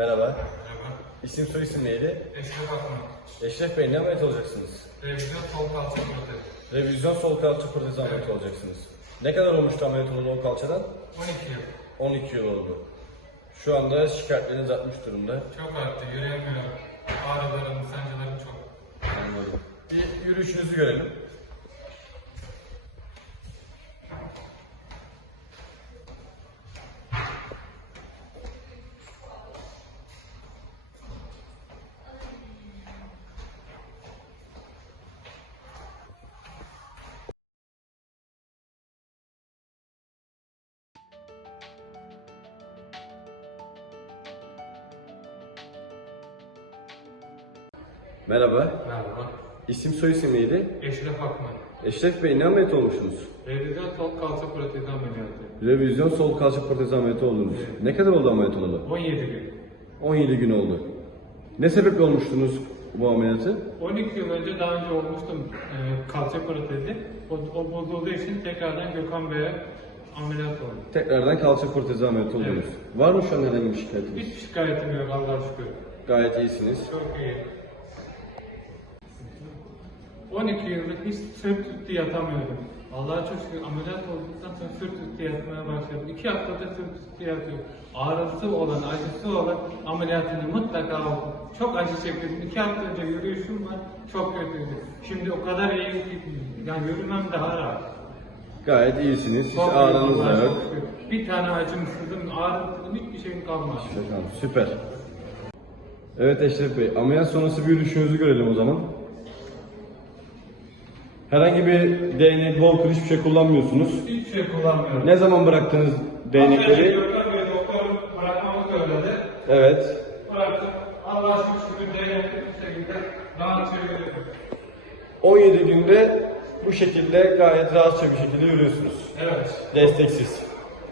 Merhaba. Merhaba. İsim soy isim neydi? Eşref Akman. Eşref Bey ne ameliyat olacaksınız? Revizyon sol kalça protezi. Revizyon sol kalça protezi ameliyatı olacaksınız. Ne kadar olmuştu ameliyat olalı o kalçadan? 12 yıl. 12 yıl oldu. Şu anda şikayetleriniz artmış durumda. Çok arttı. Yürüyemiyorum. Ağrılarım, sancılarım çok. Anladım. Bir yürüyüşünüzü görelim. Merhaba. Merhaba. İsim soy isim neydi? Eşref Akman. Eşref Bey ne ameliyat olmuşsunuz? Revizyon sol kalça protezi ameliyatı. Revizyon sol kalça protezi ameliyatı oldunuz. Ne kadar oldu ameliyat olalı? 17 gün. 17 gün oldu. Ne sebeple olmuştunuz bu ameliyatı? 12 yıl önce daha önce olmuştum e, kalça protezi. O, o bozulduğu için tekrardan Gökhan Bey'e ameliyat oldum. Tekrardan kalça protezi ameliyatı oldunuz. Evet. Var mı şu an herhangi bir şikayetiniz? Hiçbir şikayetim yok Allah'a şükür. Gayet iyisiniz. Çok iyi. 12 yıldır hiç sırt üstü yatamıyordum. Allah'a çok şükür ameliyat olduktan sonra sırt üstü yatmaya başladım. 2 haftada sırt üstü yatıyorum. Ağrısı olan, acısı olan ameliyatını mutlaka olsun. Çok acı çektim. 2 hafta önce yürüyüşüm var. Çok kötüydü. Şimdi o kadar iyi ki yani yürümem daha rahat. Gayet iyisiniz. Hiç Çok ağrınız da Allah'a yok. şükür. Bir tane acımsızım, ağrısızım, hiçbir şeyim kalmadı. Tamam, Süper. Evet Eşref Bey, ameliyat sonrası bir yürüyüşünüzü görelim o zaman. Herhangi bir değnek, walker hiçbir şey kullanmıyorsunuz. Hiçbir şey kullanmıyorum. Ne zaman bıraktınız değnekleri? Gökhan Bey doktorum bırakmamı söyledi. Evet. Bıraktım. Allah'a şükür değnekli bir şekilde rahatça yürüyorum. 17 günde bu şekilde gayet rahatça bir şekilde yürüyorsunuz. Evet. Desteksiz.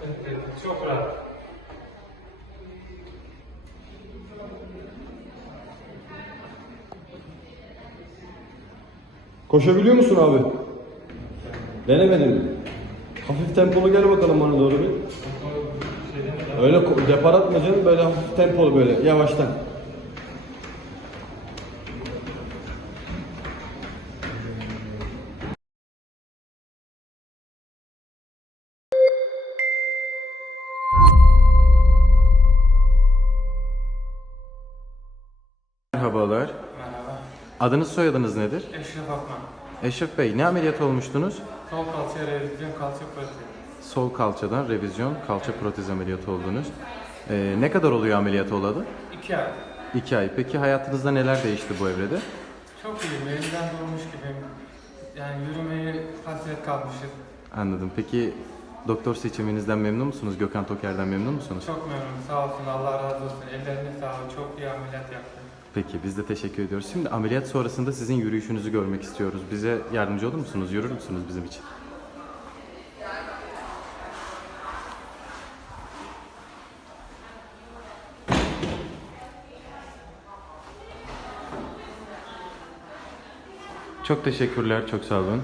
evet, Çok rahat. Koşabiliyor musun abi? Denemedim. Hafif tempolu gel bakalım bana doğru bir. Öyle ko- depar atma canım böyle hafif tempolu böyle yavaştan. Merhabalar. Adınız soyadınız nedir? Eşref Akman. Eşref Bey ne ameliyat olmuştunuz? Sol kalça revizyon kalça protezi. Sol kalçadan revizyon kalça protez ameliyatı oldunuz. Ee, ne kadar oluyor ameliyat olalı? İki ay. İki ay. Peki hayatınızda neler değişti bu evrede? Çok iyiyim. Elimden durmuş gibiyim. Yani yürümeye hasret kalmışım. Anladım. Peki doktor seçiminizden memnun musunuz? Gökhan Toker'den memnun musunuz? Çok memnunum. Sağ olsun. Allah razı olsun. Ellerine sağlık. Çok iyi ameliyat yaptın. Peki biz de teşekkür ediyoruz. Şimdi ameliyat sonrasında sizin yürüyüşünüzü görmek istiyoruz. Bize yardımcı olur musunuz? Yürür müsünüz bizim için? Çok teşekkürler. Çok sağ olun.